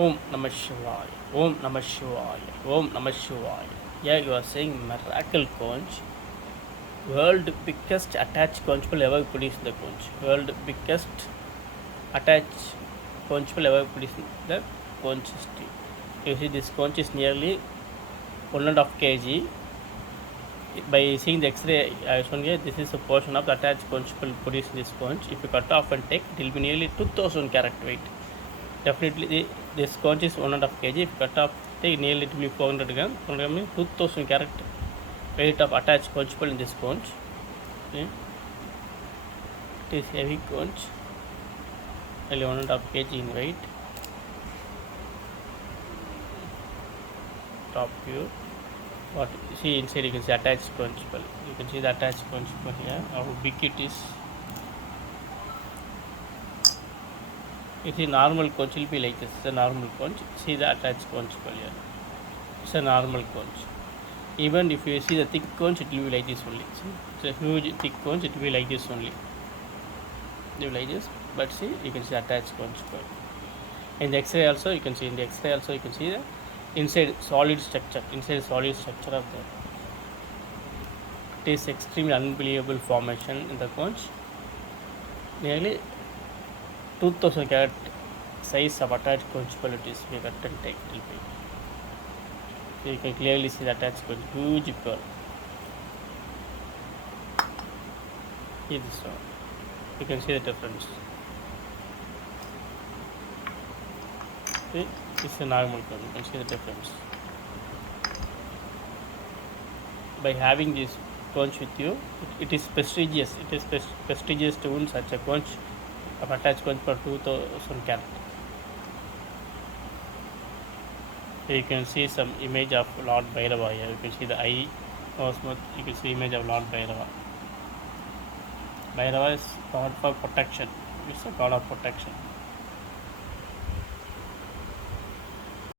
Om Namah Shivaya, Om Namah Shivaya, Om Namah Shivaya. Yeah, you are saying miracle conch. World biggest attached conchable ever produced in the conch. World biggest attached conchable ever produced in the conch history. You see, this conch is nearly 1.5 kg. By seeing the X-ray, I shown here, this is a portion of the attached conchable produced in this conch. If you cut off and take, it will be nearly 2000 carat weight. Definitely, this conch is 1.5 kg. If you cut off, take nearly it will be 400 gram. 400 gram means 2000 carat weight of attached conchable in this conch. Okay. It is heavy conch, only 1.5 kg in weight. Top view. What you see inside, you can see attached conchable. You can see the attached conchable here. How big it is. If the normal conch will be like this, it's a normal conch. See the attached conchable here. It's a normal conch. Even if you see the thick conch, it will be like this only. See, it's a huge thick conch, it will be like this only. It will be like this, but see, you can see attached conchable. In the X-ray also, you can see the inside solid structure. Inside solid structure of the. It is extremely unbelievable formation in the conch. Nearly 2000 carat size of attached conchable it is. We cut and take till big. So you can clearly see the attached conch, huge pearl. See this one. You can see the difference. See, this is a normal conch. You can see the difference. By having this conch with you, it is prestigious. It is prestigious to own such a conch of attached conch for 2000 carat. So you can see some image of Lord Bhairava here. You can see the eye, mouth. You can see image of Lord Bhairava. Bhairava is god for protection. It's a god of protection.